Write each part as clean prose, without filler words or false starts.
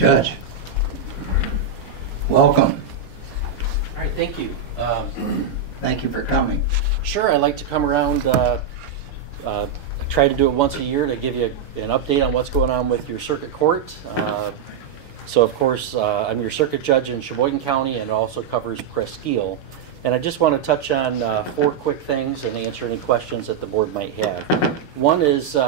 Judge, welcome. All right, thank you. Thank you for coming. Sure, I like to come around, try to do it once a year to give you an update on what's going on with your circuit court. So of course, I'm your circuit judge in Cheboygan County, and it also covers Presqu'île. And I just want to touch on 4 quick things and answer any questions that the board might have. One is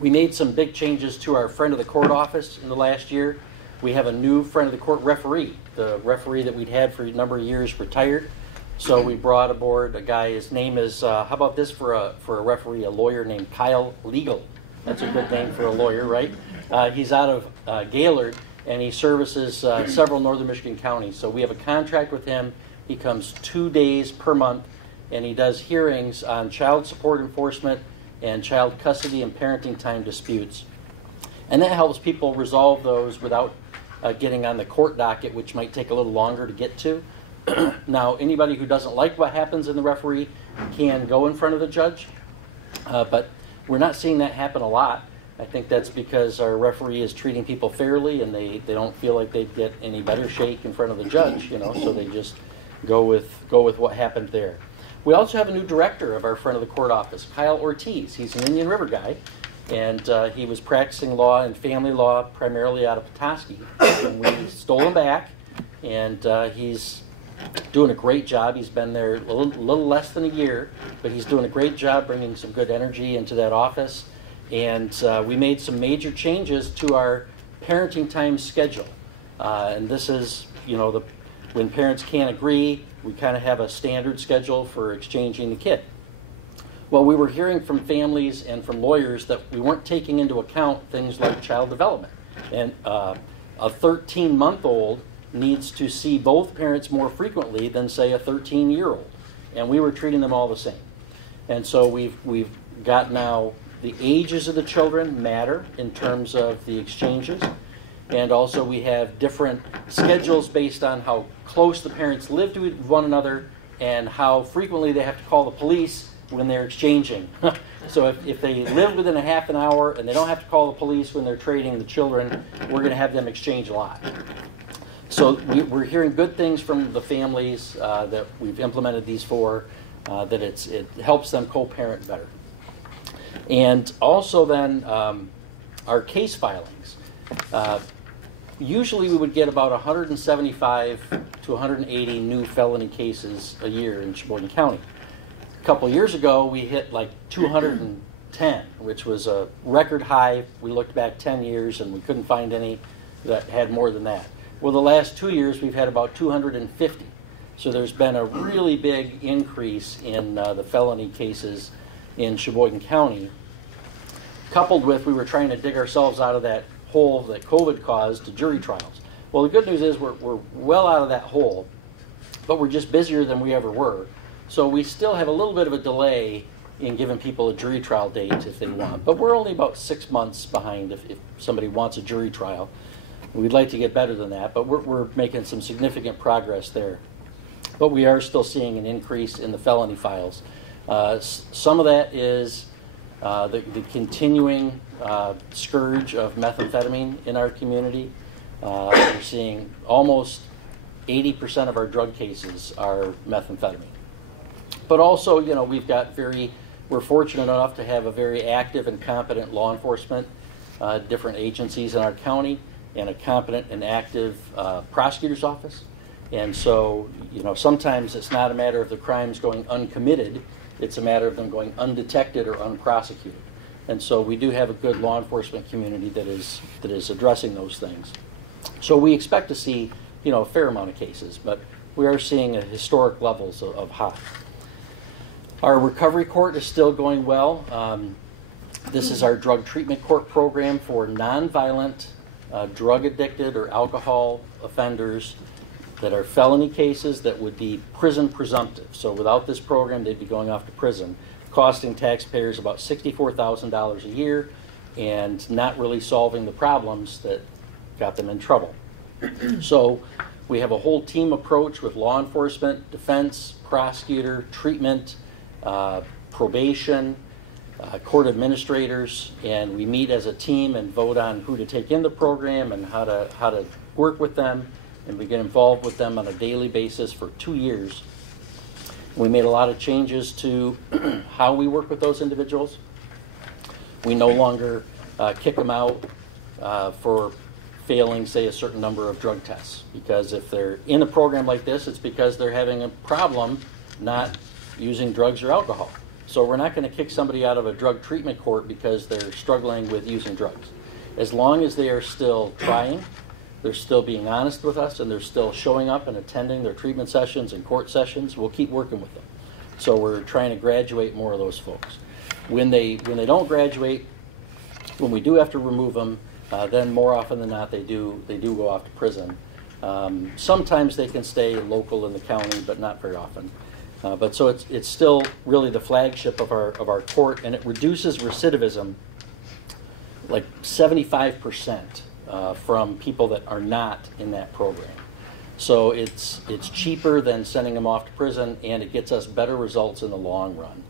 we made some big changes to our friend of the court office in the last year. We have a new friend of the court referee. The referee that we'd had for a number of years retired. So we brought aboard a guy, his name is, how about this for a referee, a lawyer named Kyle Legal. That's a good name for a lawyer, right? He's out of Gaylord, and he services several northern Michigan counties. So we have a contract with him. He comes 2 days per month, and he does hearings on child support enforcement and child custody and parenting time disputes. And that helps people resolve those without getting on the court docket, which might take a little longer to get to. Now, anybody who doesn't like what happens in the referee can go in front of the judge, but we're not seeing that happen a lot. I think that's because our referee is treating people fairly, and they don't feel like they'd get any better shake in front of the judge, so they just go with what happened there. We also have a new director of our friend of the court office, Kyle Ortiz. He's an Indian River guy, and he was practicing law and family law primarily out of Petoskey, and we stole him back, and he's doing a great job. He's been there a little less than a year, but he's doing a great job bringing some good energy into that office. And we made some major changes to our parenting time schedule. And this is, when parents can't agree, we kind of have a standard schedule for exchanging the kid. Well, we were hearing from families and from lawyers that we weren't taking into account things like child development. And a 13-month-old needs to see both parents more frequently than, say, a 13-year-old. And we were treating them all the same. And so we've got now the ages of the children matter in terms of the exchanges. And also we have different schedules based on how close the parents live to one another and how frequently they have to call the police when they're exchanging. So if they live within a half an hour and they don't have to call the police when they're trading the children, we're going to have them exchange a lot. So we're hearing good things from the families that we've implemented these for, that it helps them co-parent better. And also then our case filings. Usually we would get about 175 to 180 new felony cases a year in Cheboygan County. A couple of years ago we hit like 210, which was a record high. We looked back 10 years and we couldn't find any that had more than that. Well, the last 2 years we've had about 250. So there's been a really big increase in the felony cases in Cheboygan County, coupled with we were trying to dig ourselves out of that hole that COVID caused to jury trials. Well, the good news is we're well out of that hole, but we're just busier than we ever were. So we still have a little bit of a delay in giving people a jury trial date if they want. But we're only about 6 months behind if somebody wants a jury trial. We'd like to get better than that, but we're making some significant progress there. But we are still seeing an increase in the felony files. Some of that is the continuing scourge of methamphetamine in our community. We're seeing almost 80% of our drug cases are methamphetamine. But also, we're fortunate enough to have a very active and competent law enforcement, different agencies in our county, and a competent and active prosecutor's office. And so, sometimes it's not a matter of the crimes going uncommitted, it's a matter of them going undetected or unprosecuted. And so we do have a good law enforcement community that is addressing those things. So we expect to see, a fair amount of cases, but we are seeing historic levels of high. Our recovery court is still going well. This is our drug treatment court program for nonviolent, drug-addicted or alcohol offenders that are felony cases that would be prison presumptive. So without this program, they'd be going off to prison, costing taxpayers about $64,000 a year and not really solving the problems that got them in trouble. So we have a whole team approach with law enforcement, defense, prosecutor, treatment, probation, court administrators, and we meet as a team and vote on who to take in the program and how to work with them, and we get involved with them on a daily basis for 2 years. We made a lot of changes to how we work with those individuals. We no longer kick them out for failing, say, a certain number of drug tests, because if they're in a program like this, it's because they're having a problem not using drugs or alcohol. So we're not going to kick somebody out of a drug treatment court because they're struggling with using drugs. As long as they are still trying, they're still being honest with us, and they're still showing up and attending their treatment sessions and court sessions, we'll keep working with them. So we're trying to graduate more of those folks. When they don't graduate, when we do have to remove them, then more often than not they do go off to prison. Sometimes they can stay local in the county, but not very often. But so it's still really the flagship of our court, and it reduces recidivism like 75% from people that are not in that program. So it's cheaper than sending them off to prison, and it gets us better results in the long run.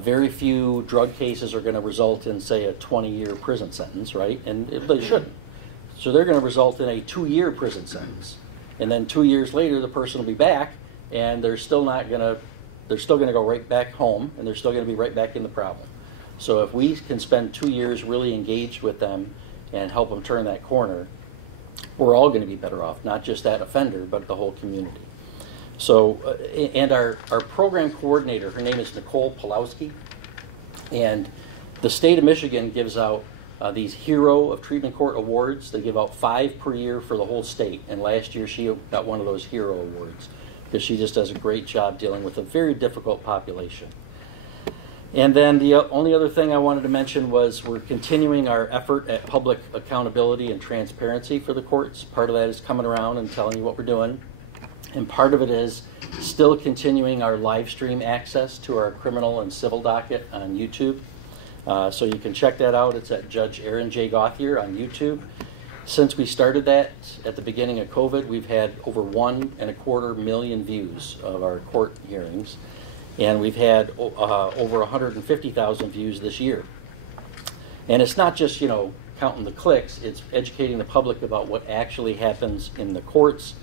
Very few drug cases are going to result in, say, a 20-year prison sentence, right? And they shouldn't. So they're going to result in a 2-year prison sentence, and then 2 years later the person will be back, and they're still going to go right back home, and they're still going to be right back in the problem. So if we can spend 2 years really engaged with them and help them turn that corner, we're all going to be better off, not just that offender, but the whole community. So, and our program coordinator, her name is Nicole Pulowski, and the state of Michigan gives out these Hero of Treatment Court awards. They give out 5 per year for the whole state, and last year she got one of those Hero awards because she just does a great job dealing with a very difficult population. And then the only other thing I wanted to mention was we're continuing our effort at public accountability and transparency for the courts. Part of that is coming around and telling you what we're doing. And part of it is still continuing our live stream access to our criminal and civil docket on YouTube. So you can check that out. It's at Judge J. Gauthier on YouTube. Since we started that at the beginning of COVID, we've had over 1.25 million views of our court hearings. And we've had over 150,000 views this year. And it's not just, counting the clicks, it's educating the public about what actually happens in the courts.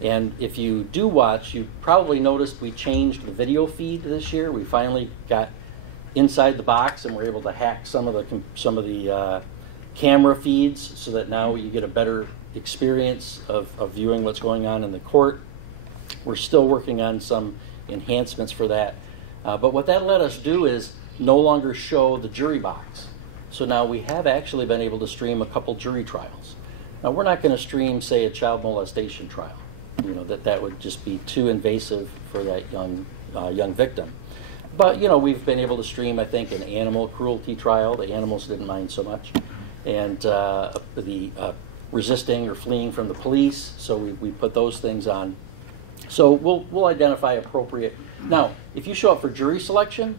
And if you do watch, you probably noticed we changed the video feed this year. We finally got inside the box and we're able to hack some of the camera feeds so that now you get a better experience of viewing what's going on in the court. We're still working on some enhancements for that. But what that let us do is no longer show the jury box. So now we have actually been able to stream a couple jury trials. Now we're not going to stream, say, a child molestation trial. That would just be too invasive for that young victim. But, we've been able to stream, I think, an animal cruelty trial. The animals didn't mind so much. And the resisting or fleeing from the police. So we put those things on. So we'll identify appropriate. Now, if you show up for jury selection,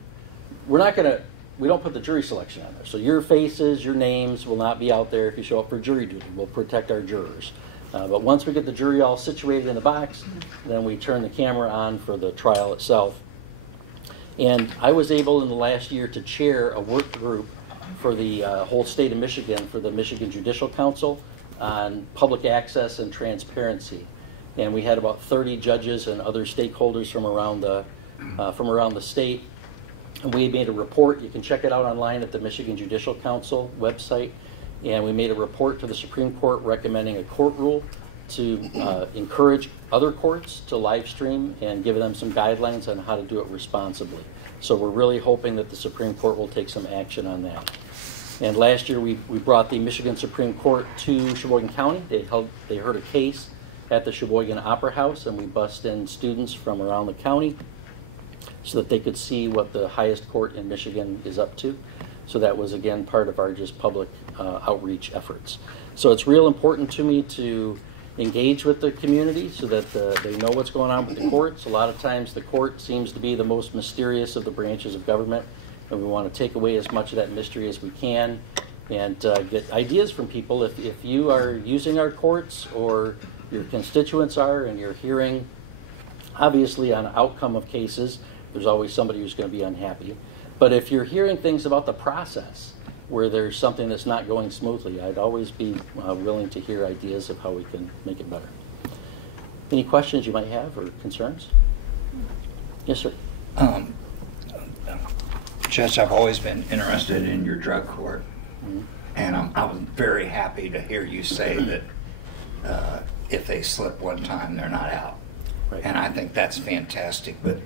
we don't put the jury selection on there. So your faces, your names will not be out there if you show up for jury duty. We'll protect our jurors. But once we get the jury all situated in the box, then we turn the camera on for the trial itself. And I was able in the last year to chair a work group for the whole state of Michigan, for the Michigan Judicial Council, on public access and transparency. And we had about 30 judges and other stakeholders from around the state. And we made a report. You can check it out online at the Michigan Judicial Council website. And we made a report to the Supreme Court recommending a court rule to encourage other courts to live stream and give them some guidelines on how to do it responsibly. So we're really hoping that the Supreme Court will take some action on that. And last year we brought the Michigan Supreme Court to Cheboygan County. They heard a case at the Cheboygan Opera House, and we bussed in students from around the county so that they could see what the highest court in Michigan is up to. So that was, again, part of our just public outreach efforts. So it's real important to me to engage with the community so that they know what's going on with the courts. A lot of times the court seems to be the most mysterious of the branches of government, and we want to take away as much of that mystery as we can and get ideas from people. If you are using our courts or your constituents are and you're hearing, obviously, on outcome of cases, there's always somebody who's going to be unhappy. But if you're hearing things about the process where there's something that's not going smoothly, I'd always be willing to hear ideas of how we can make it better. Any questions you might have or concerns? Yes, sir. Judge, I've always been interested in your drug court, Mm-hmm. and I was very happy to hear you say that if they slip one time, they're not out. Right. And I think that's fantastic. But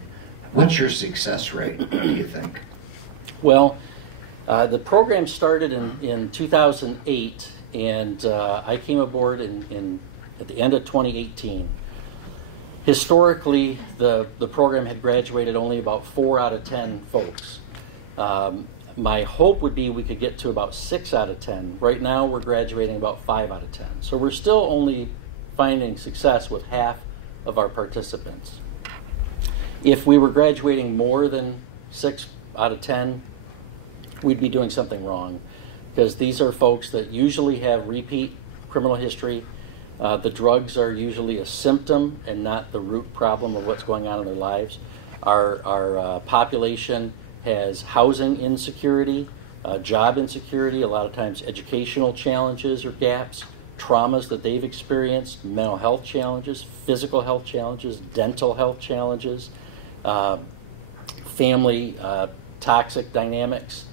what's your success rate, do you think? Well, the program started in 2008, and I came aboard at the end of 2018. Historically, the program had graduated only about 4 out of 10 folks. My hope would be we could get to about 6 out of 10. Right now, we're graduating about 5 out of 10. So we're still only finding success with half of our participants. If we were graduating more than 6 out of 10, we'd be doing something wrong, because these are folks that usually have repeat criminal history. The drugs are usually a symptom and not the root problem of what's going on in their lives. Our population has housing insecurity, job insecurity, a lot of times educational challenges or gaps, traumas that they've experienced, mental health challenges, physical health challenges, dental health challenges, family toxic dynamics.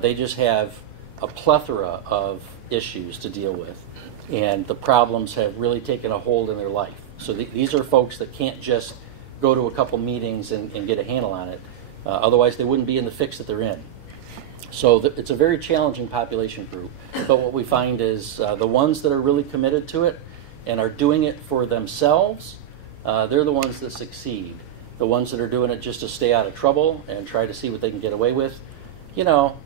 They just have a plethora of issues to deal with, and the problems have really taken a hold in their life. So these are folks that can't just go to a couple meetings and get a handle on it. Otherwise, they wouldn't be in the fix that they're in. So it's a very challenging population group. But what we find is the ones that are really committed to it and are doing it for themselves, they're the ones that succeed. The ones that are doing it just to stay out of trouble and try to see what they can get away with, you know,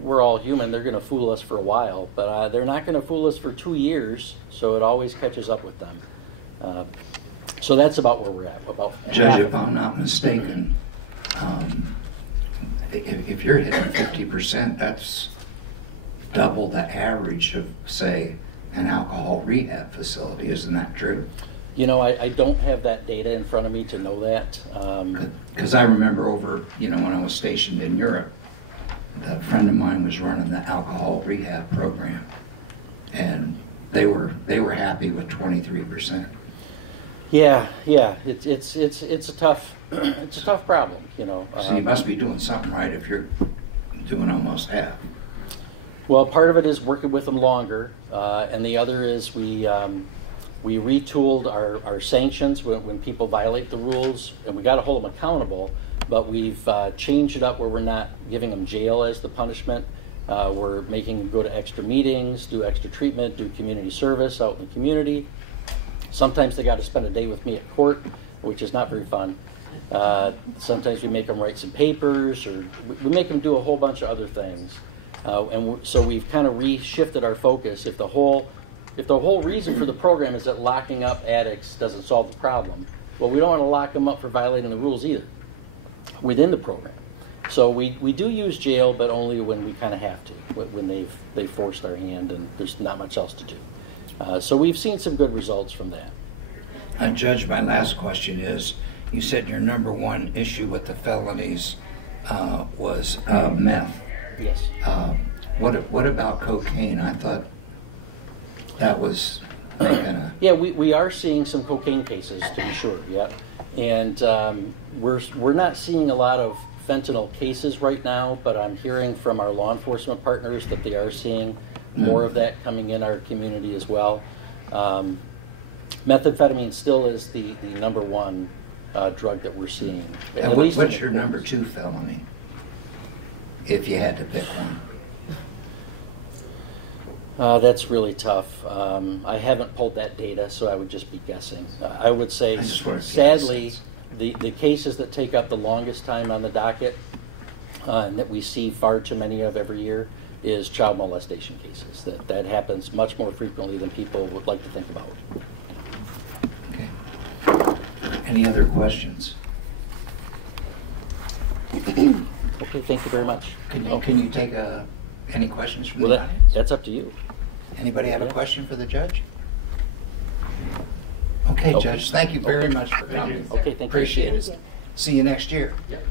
we're all human. They're going to fool us for a while, but they're not going to fool us for 2 years, so it always catches up with them. So that's about where we're at. Judge, if I'm not mistaken, if you're hitting 50%, that's double the average of, say, an alcohol rehab facility. Isn't that true? You know, I don't have that data in front of me to know that. Because I remember over, when I was stationed in Europe, a friend of mine was running the alcohol rehab program, and they were happy with 23%. Yeah, it's a tough problem, So you must be doing something right if you're doing almost half. Well, part of it is working with them longer, and the other is we retooled our sanctions when people violate the rules, and we got to hold them accountable. But we've changed it up where we're not giving them jail as the punishment. We're making them go to extra meetings, do extra treatment, do community service out in the community. Sometimes they got to spend a day with me at court, which is not very fun. Sometimes we make them write some papers, or we make them do a whole bunch of other things. So we've kind of reshifted our focus. If the whole reason for the program is that locking up addicts doesn't solve the problem, well, we don't want to lock them up for violating the rules either within the program. So we do use jail, but only when we kind of have to, when they've forced our hand and there's not much else to do. So we've seen some good results from that. Judge, my last question is, you said your number one issue with the felonies was meth. Yes. What about cocaine? I thought that was making a... Yeah, we are seeing some cocaine cases, to be sure, yeah. And we're not seeing a lot of fentanyl cases right now, but I'm hearing from our law enforcement partners that they are seeing more of that coming in our community as well. Methamphetamine still is the number one drug that we're seeing. And what's your number two felony, if you had to pick one? That's really tough. I haven't pulled that data, so I would just be guessing. I would say, sadly, the cases that take up the longest time on the docket and that we see far too many of every year is child molestation cases. That happens much more frequently than people would like to think about. Okay. Any other questions? Okay, thank you very much. Can you take any questions from the audience? That's up to you. Anybody have a question for the judge? Okay, Judge, thank you very much for coming. Okay, thank you. Appreciate it. See you next year. Yep.